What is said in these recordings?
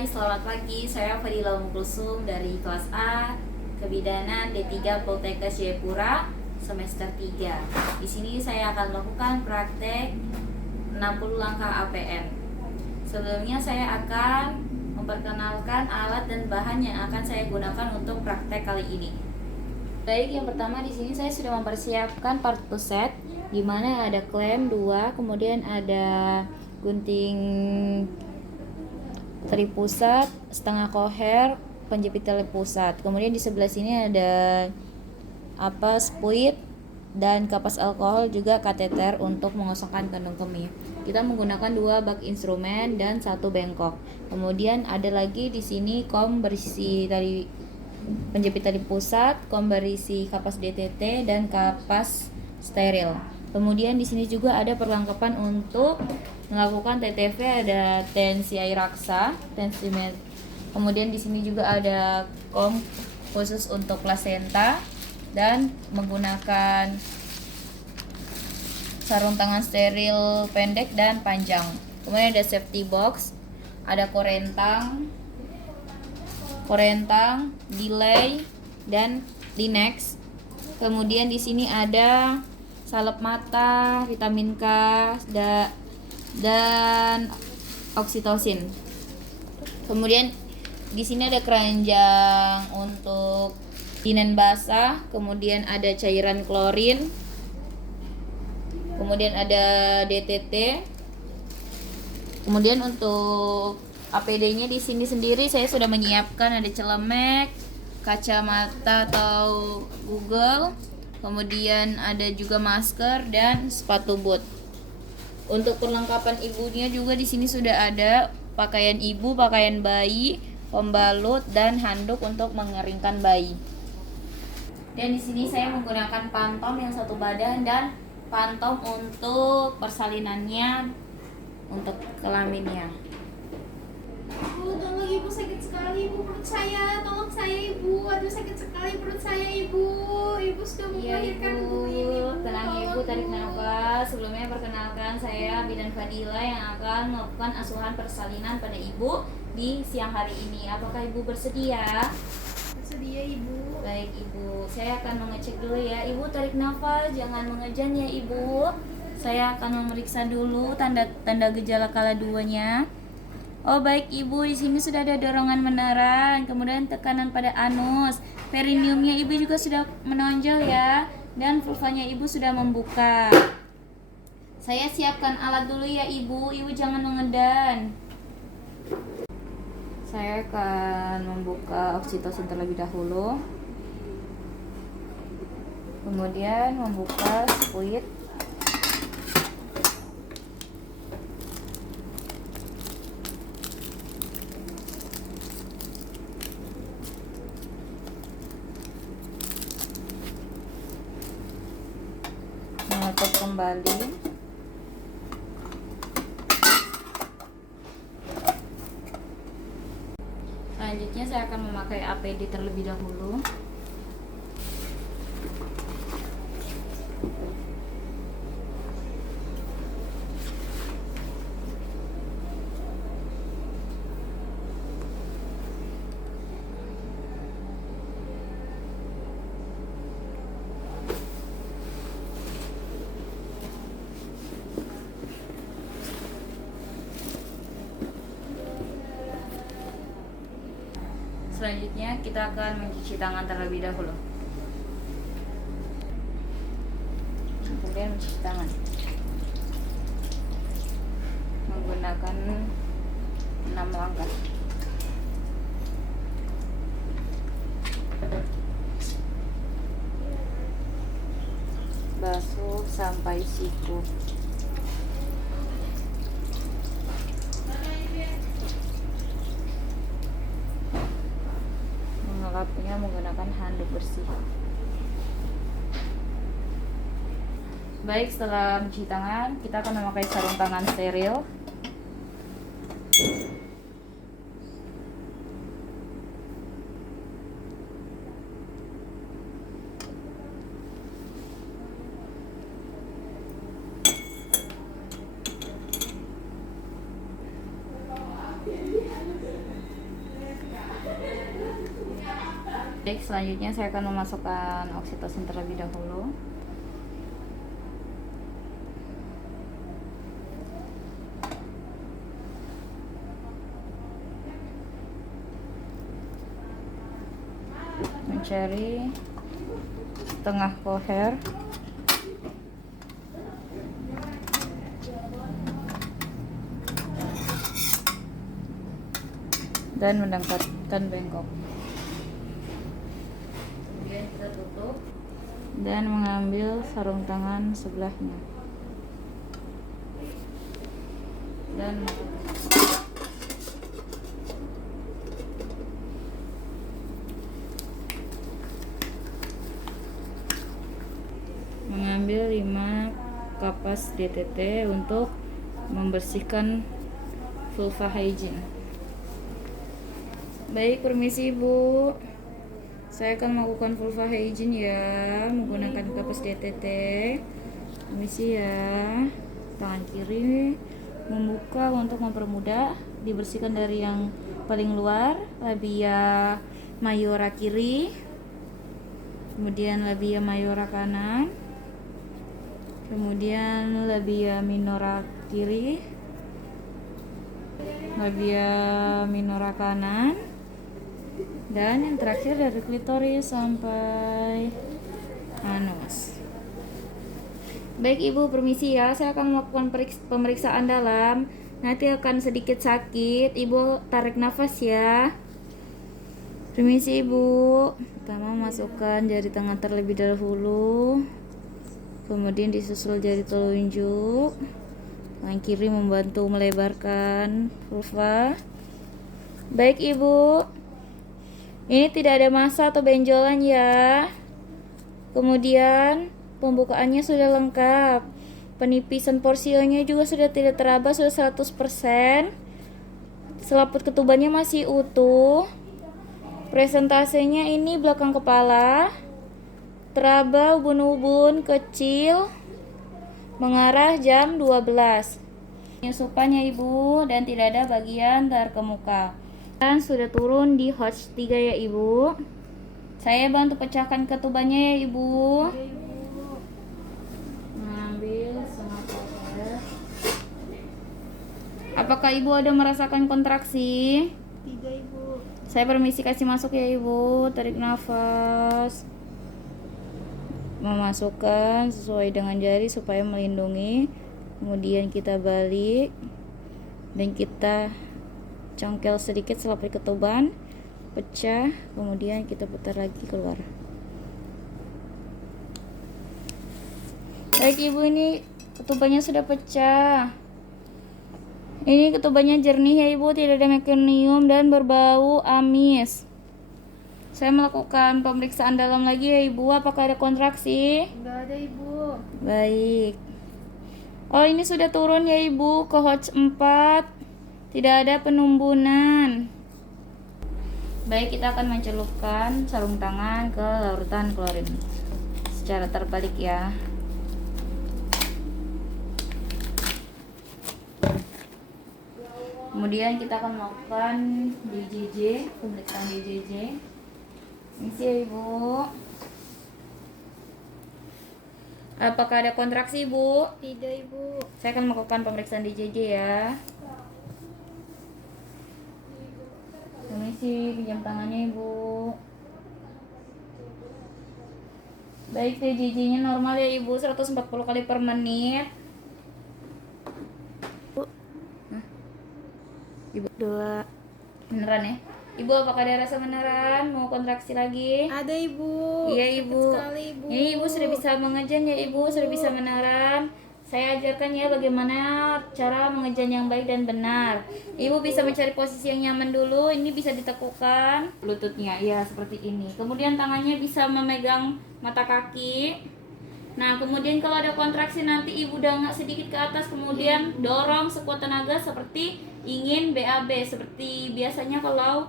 Hai, selamat pagi. Saya Fadila Umkulsum dari kelas A Kebidanan D3 Poltekkes Jayapura semester 3. Di sini saya akan melakukan praktek 60 langkah APM. Sebelumnya saya akan memperkenalkan alat dan bahan yang akan saya gunakan untuk praktek kali ini. Baik, yang pertama di sini saya sudah mempersiapkan part puset, di mana ada klem 2, kemudian ada gunting tali pusat, setengah koher, penjepit tali pusat. Kemudian di sebelah sini ada spuit dan kapas alkohol, juga kateter untuk mengosongkan kandung kemih. Kita menggunakan 2 bak instrumen dan 1 bengkok. Kemudian ada lagi di sini kom berisi tali penjepit tali pusat, kom berisi kapas DTT dan kapas steril. Kemudian di sini juga ada perlengkapan untuk melakukan TTV, ada tensi air raksa, tensimeter. Kemudian di sini juga ada kom khusus untuk plasenta dan menggunakan sarung tangan steril pendek dan panjang. Kemudian ada safety box, ada korentang, delay dan Linex. Kemudian di sini ada salep mata, vitamin K, dan oksitosin. Kemudian di sini ada keranjang untuk linen basah, kemudian ada cairan klorin, kemudian ada DTT. Kemudian untuk APD-nya di sini sendiri saya sudah menyiapkan, ada celemek, kacamata atau Google, kemudian ada juga masker dan sepatu boot. Untuk perlengkapan ibunya juga di sini sudah ada pakaian ibu, pakaian bayi, pembalut dan handuk untuk mengeringkan bayi. Dan di sini saya menggunakan pantom yang satu badan dan pantom untuk persalinannya untuk kelaminnya. Ibu, tolong ibu, sakit sekali ibu, perut saya, tolong saya ibu, aduh sakit sekali perut saya ibu sudah melahirkan Ibu, bu ini bu, tenang ibu, tarik nafas. Sebelumnya perkenalkan, saya Bidan Fadila yang akan melakukan asuhan persalinan pada ibu di siang hari ini. Apakah ibu bersedia? bersedia ibu. Baik ibu, saya akan mengecek dulu ya. Ibu tarik nafas, jangan mengejan ya ibu. Saya akan memeriksa dulu tanda gejala kala 2-nya. Oh baik ibu, di sini sudah ada dorongan meneran, kemudian tekanan pada anus, perineumnya ibu juga sudah menonjol ya, dan vulvanya ibu sudah membuka. Saya siapkan alat dulu ya ibu jangan mengedan. Saya akan membuka oksitosin terlebih dahulu, kemudian membuka spuit. Menutup kembali. Selanjutnya saya akan memakai APD terlebih dahulu. Selanjutnya kita akan mencuci tangan terlebih dahulu. Kemudian mencuci tangan menggunakan 6 langkah. Basuh sampai siku. Mengelapnya menggunakan handuk bersih. Baik, setelah mencuci tangan, kita akan memakai sarung tangan steril. Baik, selanjutnya saya akan memasukkan oksitosin terlebih dahulu. Mencari setengah koher. Dan mendekatkan bengkok. Kemudian kita tutup dan mengambil sarung tangan sebelahnya. Dan mengambil 5 kapas DTT untuk membersihkan vulva hygiene. Baik, permisi Ibu. Saya akan melakukan vulva hygiene ya, menggunakan kapas DTT. Permisi ya. Tangan kiri membuka untuk mempermudah, dibersihkan dari yang paling luar, labia mayora kiri, kemudian labia mayora kanan, kemudian labia minora kiri, labia minora kanan, dan yang terakhir dari klitoris sampai anus. Baik Ibu, permisi ya, saya akan melakukan pemeriksaan dalam. Nanti akan sedikit sakit, Ibu tarik nafas ya. Permisi Ibu. Pertama masukkan jari tengah terlebih dahulu, kemudian disusul jari telunjuk. Tangan kiri membantu melebarkan vulva. Baik Ibu, ini tidak ada massa atau benjolan ya. Kemudian pembukaannya sudah lengkap. Penipisan porsionya juga sudah tidak teraba, sudah 100%. Selaput ketubannya masih utuh. Presentasenya ini belakang kepala, teraba ubun-ubun kecil mengarah jam 12. Penyusupannya Ibu, dan tidak ada bagian terkemuka. Dan sudah turun di Hodge 3 ya Ibu. Saya bantu pecahkan ketubannya ya Ibu. Mengambil setengah koper. Apakah Ibu ada merasakan kontraksi? Tidak Ibu. Saya permisi kasih masuk ya Ibu. Tarik nafas. Memasukkan sesuai dengan jari supaya melindungi. Kemudian kita balik dan kita congkel sedikit selaput ketuban, pecah, kemudian kita putar lagi keluar. Baik Ibu, ini ketubannya sudah pecah. Ini ketubannya jernih ya Ibu, tidak ada mekonium dan berbau amis. Saya melakukan pemeriksaan dalam lagi ya Ibu. Apakah ada kontraksi? Enggak ada Ibu. Baik. Oh, ini sudah turun ya Ibu ke Hodge 4. Tidak ada penumbunan. Baik, kita akan mencelupkan sarung tangan ke larutan klorin secara terbalik ya. Kemudian kita akan melakukan DJJ, pemeriksaan DJJ. Ini sih ya Ibu. Apakah ada kontraksi Ibu? Tidak Ibu. Saya akan melakukan pemeriksaan DJJ ya. Permisi, pinjam tangannya Ibu. Baik, DJJ-nya normal ya Ibu, 140 kali per menit. Ibu, 2. Beneran ya? Ibu, apakah ada rasa beneran? Mau kontraksi lagi? Ada Ibu. Iya Sakit Ibu. sekali, Ibu. Ini Ibu sudah bisa mengejan ya Ibu, sudah bisa meneran. Saya ajarkan ya bagaimana cara mengejan yang baik dan benar. Ibu bisa mencari posisi yang nyaman dulu. Ini bisa ditekukan lututnya, ya seperti ini. Kemudian tangannya bisa memegang mata kaki. Nah, kemudian kalau ada kontraksi nanti Ibu dangak sedikit ke atas, kemudian dorong sekuat tenaga seperti ingin BAB, seperti biasanya kalau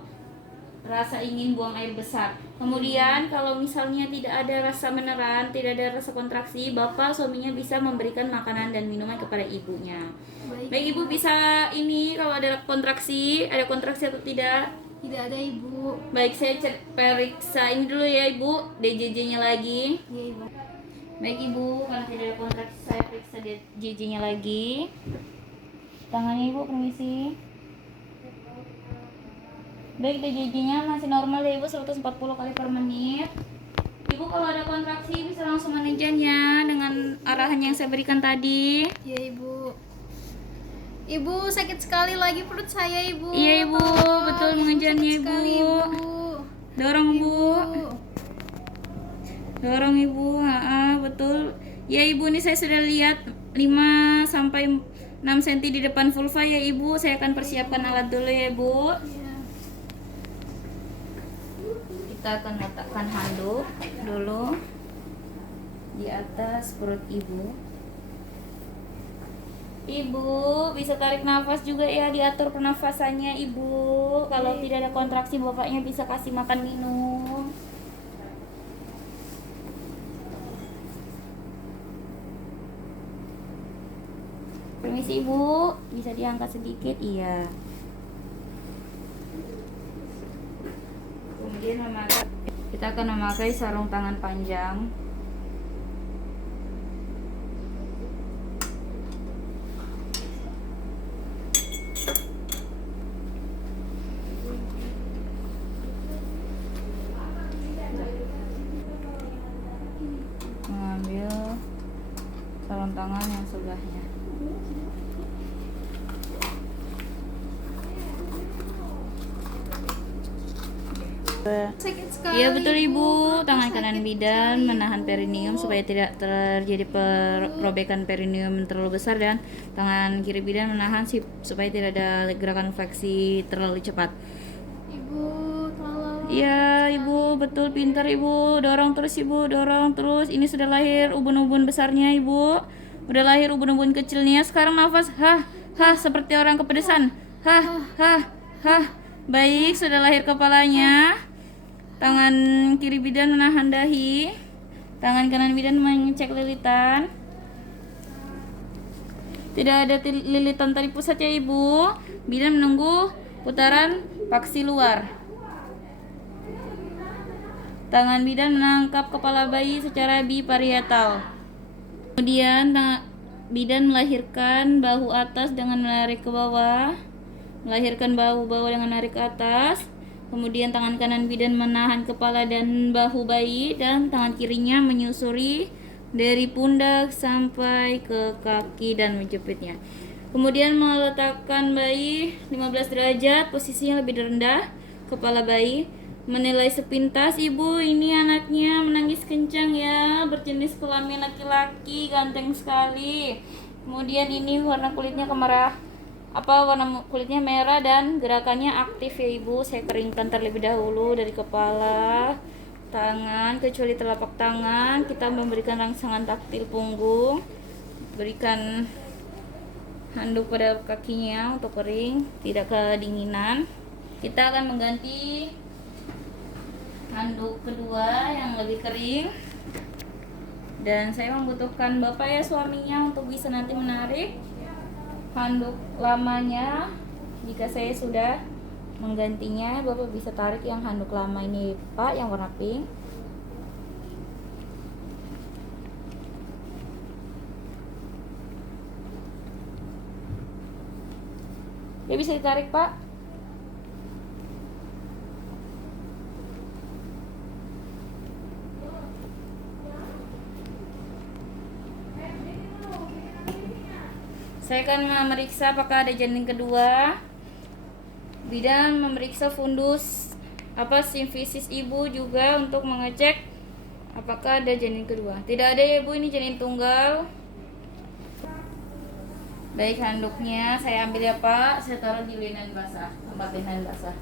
rasa ingin buang air besar. Kemudian kalau misalnya tidak ada rasa meneran, tidak ada rasa kontraksi, bapak suaminya bisa memberikan makanan dan minuman kepada ibunya. Baik Ibu, bisa ini kalau ada kontraksi atau tidak? Tidak ada ibu. Baik, saya periksa ini dulu ya ibu, DJJ-nya lagi. Iya ibu. Baik ibu, karena tidak ada kontraksi saya periksa DJJ-nya lagi. Tangannya ibu, permisi. Baik, DJJ-nya masih normal ya ibu, 140 kali per menit. Ibu kalau ada kontraksi bisa langsung manajan ya dengan arahan yang saya berikan tadi. Iya ibu. Ibu sakit sekali lagi perut saya ibu. Iya ibu, betul mengejannya Sakit sekali, ibu. Dorong ibu. Dorong ibu, betul. Ya ibu, ini saya sudah lihat 5 sampai 6 cm di depan vulva ya ibu. Saya akan persiapkan alat dulu ya ibu. Iya. Kita akan letakkan handuk dulu di atas perut ibu. Ibu bisa tarik nafas juga ya, diatur pernafasannya ibu. Kalau tidak ada kontraksi bapaknya bisa kasih makan minum. Permisi ibu, bisa diangkat sedikit? Iya. Kemudian kita akan memakai sarung tangan panjang. Mengambil sarung tangan yang sebelahnya. Sakit sekali. Iya betul ibu, tangan kanan bidan menahan perineum supaya tidak terjadi perobekan perineum terlalu besar, dan tangan kiri bidan menahan supaya tidak ada gerakan fleksi terlalu cepat. Ibu tolong. Iya ibu, betul, pintar ibu, dorong terus ibu, dorong terus. Ini sudah lahir ubun-ubun besarnya ibu, udah lahir ubun-ubun kecilnya. Sekarang nafas, seperti orang kepedesan, hah. Baik, sudah lahir kepalanya. Tangan kiri bidan menahan dahi, tangan kanan bidan mengecek lilitan. Tidak ada lilitan tali pusat ya ibu. Bidan menunggu putaran paksi luar. Tangan bidan menangkap kepala bayi secara biparietal. Kemudian bidan melahirkan bahu atas dengan menarik ke bawah, melahirkan bahu bawah dengan menarik ke atas. Kemudian tangan kanan bidan menahan kepala dan bahu bayi, dan tangan kirinya menyusuri dari pundak sampai ke kaki dan menjepitnya. Kemudian meletakkan bayi 15 derajat, posisinya lebih rendah kepala bayi. Menilai sepintas, ibu, ini anaknya menangis kencang ya, berjenis kelamin laki-laki, ganteng sekali. Kemudian ini warna kulitnya warna kulitnya merah dan gerakannya aktif ya ibu. Saya keringkan terlebih dahulu dari kepala, tangan, kecuali telapak tangan. Kita memberikan rangsangan taktil punggung, berikan handuk pada kakinya untuk kering, tidak kedinginan. Kita akan mengganti handuk kedua yang lebih kering, dan saya membutuhkan bapak ya, suaminya, untuk bisa nanti menarik handuk lamanya. Jika saya sudah menggantinya, bapak bisa tarik yang handuk lama ini pak, yang warna pink. Ya, bisa ditarik pak. Saya akan memeriksa apakah ada janin kedua. Bidan memeriksa fundus simfisis ibu juga untuk mengecek apakah ada janin kedua. Tidak ada ya ibu, ini janin tunggal. Baik, handuknya saya ambil ya pak, saya taruh di linen basah, tempat linen basah.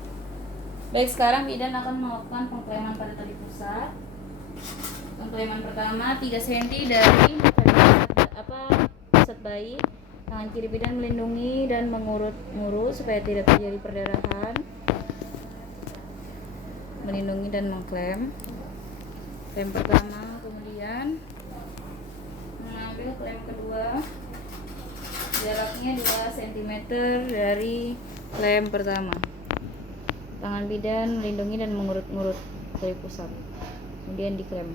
Baik, sekarang bidan akan melakukan pengkleman pada tali pusat. Pengkleman pertama 3 cm dari pusat bayi. Tangan kiri bidan melindungi dan mengurut supaya tidak terjadi perdarahan. Melindungi dan mengklem. Klem pertama, kemudian mengambil klem kedua. Jaraknya 2 cm dari klem pertama. Tangan bidan melindungi dan mengurut-ngurut dari pusat, kemudian dikrem.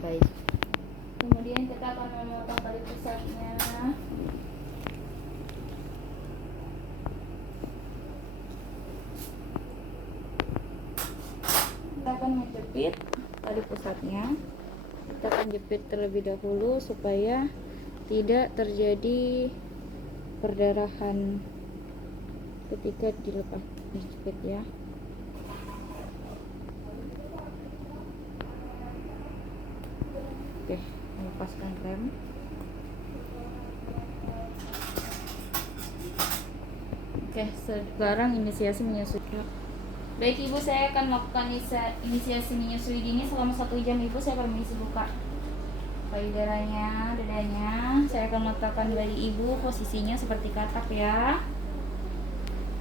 Baik, kemudian kita akan memotong tali pusatnya. Kita akan menjepit tali pusatnya. Kita akan jepit terlebih dahulu supaya tidak terjadi perdarahan ketika dilepas dijepit ya. Oke, melepaskan rem. Oke, sekarang inisiasi menyusui. Baik Ibu, saya akan melakukan inisiasi menyusui dini selama 1 jam. Ibu, saya permisi buka payudaranya, dadanya. Saya akan letakkan bayi Ibu posisinya seperti katak ya.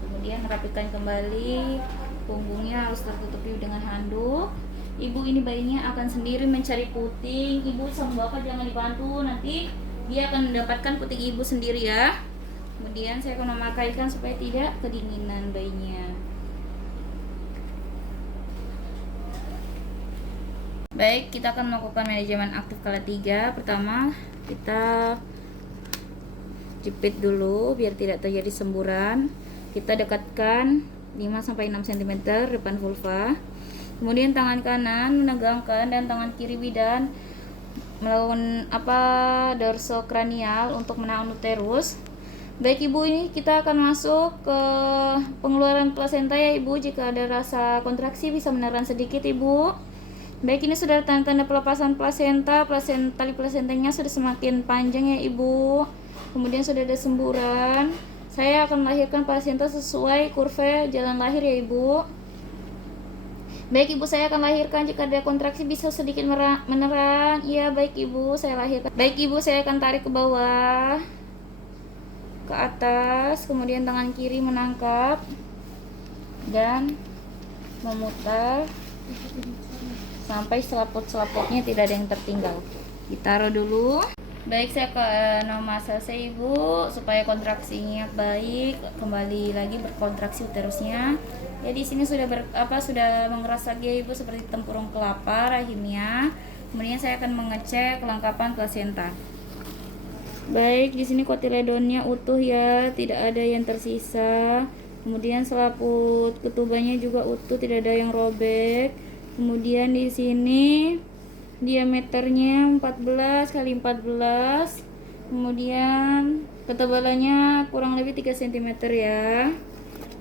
Kemudian rapikan kembali, punggungnya harus tertutupi dengan handuk. Ibu, ini bayinya akan sendiri mencari puting. Ibu sama bapak jangan dibantu, nanti dia akan mendapatkan puting Ibu sendiri ya. Kemudian saya akan memakaikan supaya tidak kedinginan bayinya. Baik, kita akan melakukan manajemen aktif kala 3. Pertama, kita jepit dulu biar tidak terjadi semburan. Kita dekatkan 5-6 cm depan vulva. Kemudian tangan kanan menegangkan dan tangan kiri bidan melakukan dorsokranial untuk menahan uterus. Baik Ibu, ini kita akan masuk ke pengeluaran plasenta ya Ibu. Jika ada rasa kontraksi bisa meneran sedikit Ibu. Baik, ini sudah tanda-tanda pelepasan plasenta. Tali plasentanya sudah semakin panjang ya Ibu. Kemudian sudah ada semburan. Saya akan melahirkan plasenta sesuai kurva jalan lahir ya Ibu. Baik Ibu, saya akan lahirkan. Jika ada kontraksi bisa sedikit meneran. Iya, baik Ibu, saya lahirkan. Baik Ibu, saya akan tarik ke bawah, ke atas, kemudian tangan kiri menangkap dan memutar sampai selaput-selaputnya tidak ada yang tertinggal. Ditaruh dulu. Baik, saya akan memasase Ibu supaya kontraksinya baik, kembali lagi berkontraksi uterusnya. Ya, di sini sudah sudah mengeras lagi ya Ibu, seperti tempurung kelapa rahimnya. Kemudian saya akan mengecek kelengkapan plasenta. Baik, di sini kotiledonnya utuh ya, tidak ada yang tersisa. Kemudian selaput ketubannya juga utuh, tidak ada yang robek. Kemudian di sini diameternya 14 x 14. Kemudian ketebalannya kurang lebih 3 cm ya.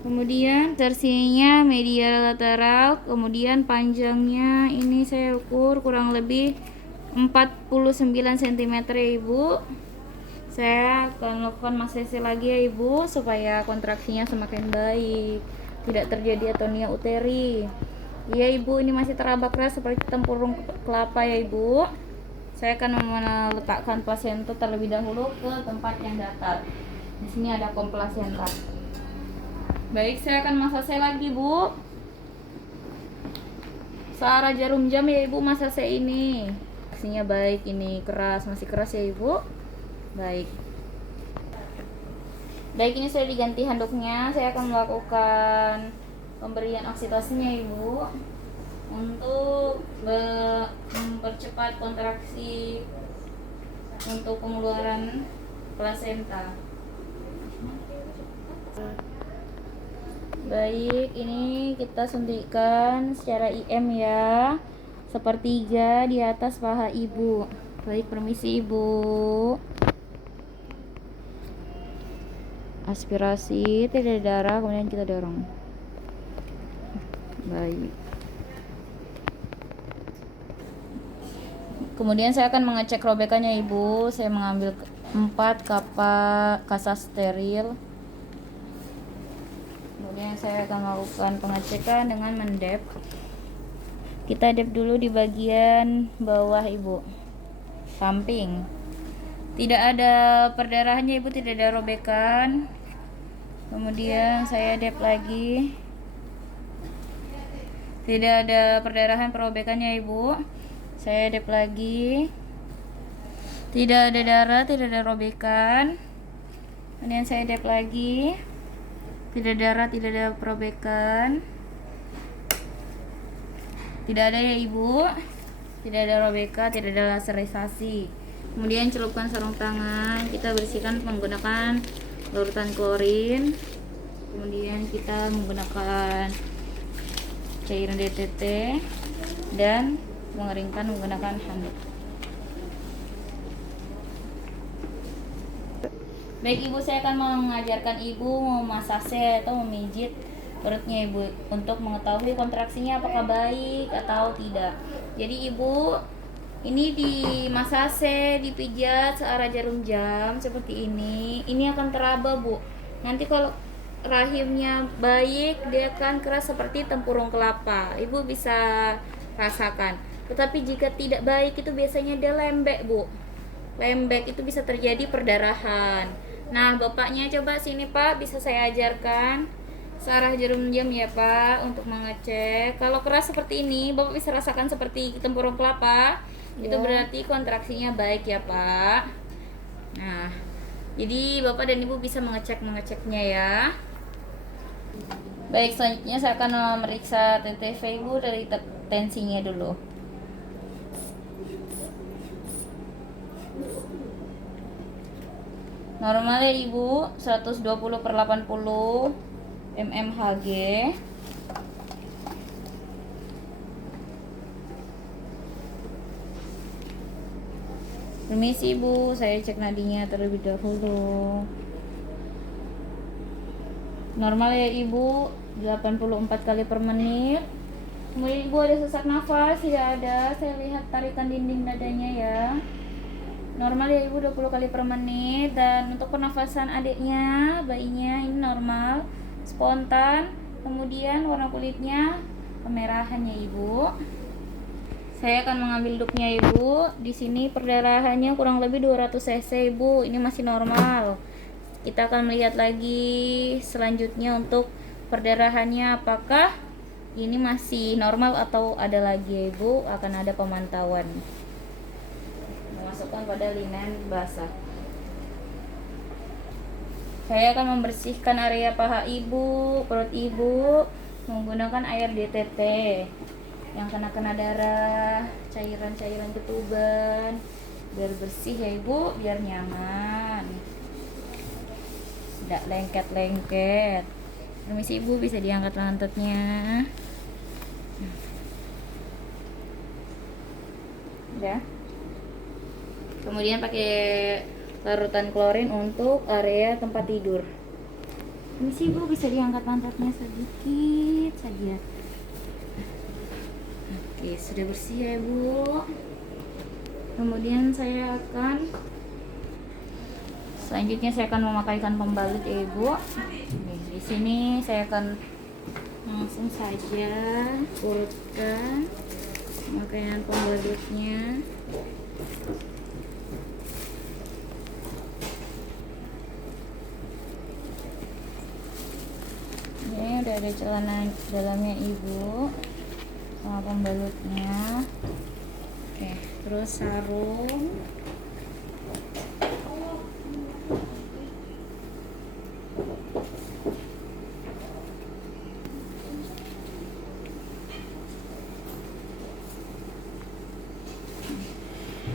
Kemudian insersinya medial lateral, kemudian panjangnya ini saya ukur kurang lebih 49 cm ya Ibu. Saya akan melakukan masasi lagi ya Ibu supaya kontraksinya semakin baik, tidak terjadi atonia uteri. Ya Ibu, ini masih teraba keras seperti tempurung kelapa ya Ibu. Saya akan meletakkan plasenta terlebih dahulu ke tempat yang datar. Di sini ada kom plasenta. Baik, saya akan masasi lagi Bu. Searah jarum jam ya Ibu masasi ini. Aksinya baik, ini keras, masih keras ya Ibu. Baik, ini sudah diganti handuknya. Saya akan melakukan pemberian oksitosinya Ibu untuk mempercepat kontraksi untuk pengeluaran plasenta. Baik, ini kita suntikan secara IM ya, sepertiga di atas paha Ibu. Baik, permisi Ibu. Aspirasi, tidak ada darah, kemudian kita dorong. Baik. Kemudian saya akan mengecek robekannya Ibu. Saya mengambil 4 kasa steril. Kemudian saya akan melakukan pengecekan dengan mendep. Kita dep dulu di bagian bawah Ibu, samping. Tidak ada perdarahannya Ibu, tidak ada robekan. Kemudian saya dep lagi. Tidak ada perdarahan perobekannya Ibu. Saya dep lagi. Tidak ada darah, tidak ada robekan. Kemudian saya dep lagi. Tidak darah, tidak ada perobekan. Tidak ada ya ibu. Tidak ada robekan, tidak ada laserisasi. Kemudian celupkan sarung tangan. Kita bersihkan menggunakan larutan klorin. Kemudian kita menggunakan cairan DTT dan mengeringkan menggunakan handuk. Baik ibu, saya akan mengajarkan ibu memasase atau memijit perutnya ibu untuk mengetahui kontraksinya apakah baik atau tidak. Jadi ibu, ini dimasase, dipijat searah jarum jam seperti ini. Ini akan teraba bu. Nanti kalau rahimnya baik, dia akan keras seperti tempurung kelapa. Ibu bisa rasakan. Tetapi jika tidak baik itu biasanya dia lembek bu. Lembek itu bisa terjadi perdarahan. Nah bapaknya coba sini pak, bisa saya ajarkan searah jarum jam ya pak untuk mengecek. Kalau keras seperti ini bapak bisa rasakan seperti tempurung kelapa, itu berarti kontraksinya baik ya pak. Nah jadi bapak dan ibu bisa mengeceknya ya. Baik, selanjutnya saya akan memeriksa TTV ibu dari tensinya dulu. Normal ya ibu, 120/80 mmHg. Permisi ibu, saya cek nadinya terlebih dahulu. Normal ya ibu, 84 kali per menit. Kemudian ibu ada sesak nafas? Tidak ada, saya lihat tarikan dinding dadanya ya. Normal ya ibu, 20 kali per menit. Dan untuk pernafasan adiknya, bayinya ini normal, spontan. Kemudian warna kulitnya kemerahan ya ibu. Saya akan mengambil dupnya ibu. Di sini perdarahannya kurang lebih 200 cc ibu. Ini masih normal. Kita akan melihat lagi selanjutnya untuk perdarahannya apakah ini masih normal atau ada lagi ya ibu. Akan ada pemantauan. Masukkan pada linen basah. Saya akan membersihkan area paha ibu, perut ibu menggunakan air DTT yang kena darah, cairan-cairan ketuban, biar bersih ya ibu, biar nyaman, tidak lengket-lengket. Permisi ibu, bisa diangkat lantetnya. Udah. Kemudian pakai larutan klorin untuk area tempat tidur. Ini sih bu, bisa diangkat pantatnya sedikit saja. Oke, sudah bersih ya bu. Kemudian selanjutnya saya akan memakaikan pembalut ya ibu. Di sini saya akan langsung saja urutkan pemakaian pembalutnya. Ini udah ada celana dalamnya ibu sama pembalutnya. Oke, terus sarung.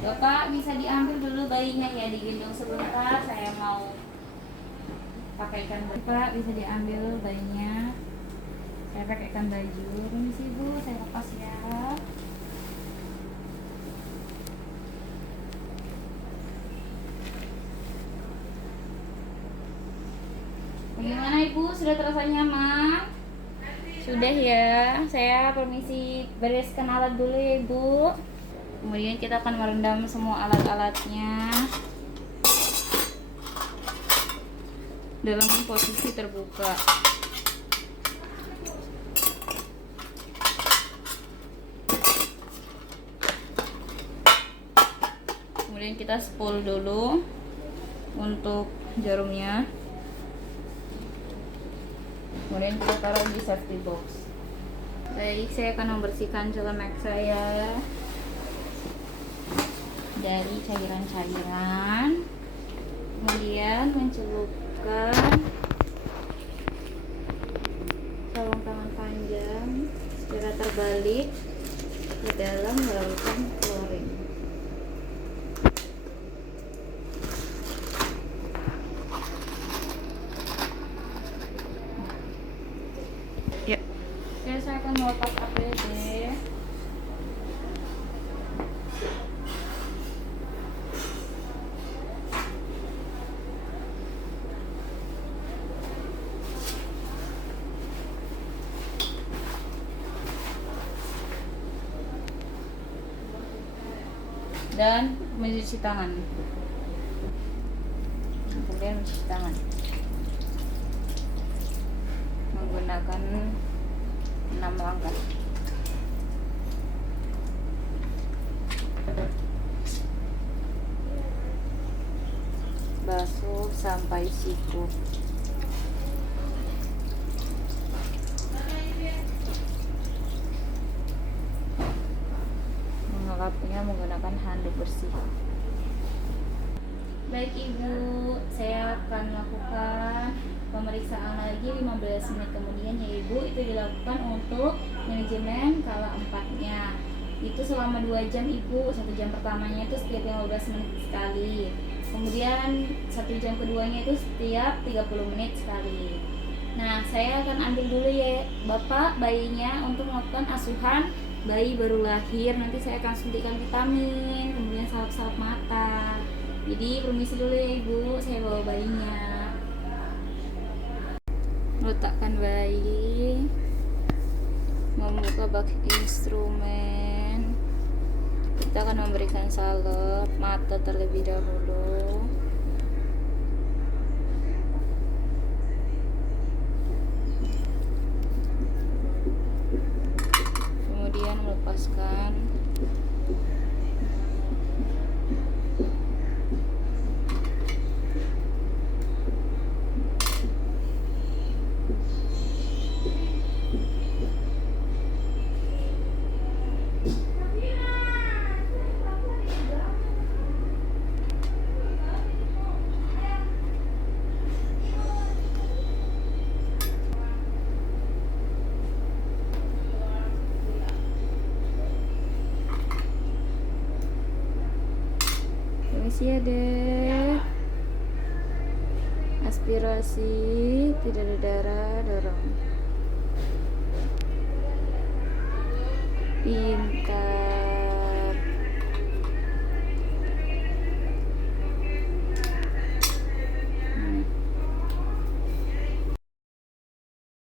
Bapak bisa diambil dulu bayinya ya, digendong sebentar, saya mau pakaikan. Bapak bisa diambil bayinya, saya pakaikan baju. Permisi bu, saya lepas ya. Bagaimana ibu, sudah terasa nyaman? Sudah ya, saya permisi bereskan alat dulu ya ibu. Kemudian kita akan merendam semua alat-alatnya dalam posisi terbuka. Kemudian kita spool dulu untuk jarumnya. Kemudian kita taruh di safety box. Baik, saya akan membersihkan celemek saya dari cairan-cairan, kemudian mencelupkan sarung tangan panjang secara terbalik ke dalam melakukan flooring. Ya. Oke, saya akan melepas APD. Dan mencuci tangan. Kemudian mencuci tangan menggunakan 6 langkah. Basuh sampai siku. Mengelapnya menggunakan handuk bersih. Baik Ibu, saya akan melakukan pemeriksaan lagi 15 menit kemudian ya Ibu. Itu dilakukan untuk manajemen kala 4-nya. Itu selama 2 jam Ibu. 1 jam pertamanya itu setiap 15 menit sekali. Kemudian 1 jam keduanya itu setiap 30 menit sekali. Nah, saya akan ambil dulu ya Bapak bayinya untuk melakukan asuhan bayi baru lahir. Nanti saya akan suntikan vitamin, kemudian salep-salep mata. Jadi permisi dulu ya Ibu, saya bawa bayinya. Letakkan bayi, membuka bak instrumen. Kita akan memberikan salep mata terlebih dahulu. Kemudian melepaskan. Permisi ya Dek. Aspirasi, tidak ada darah, dorong. Pintar.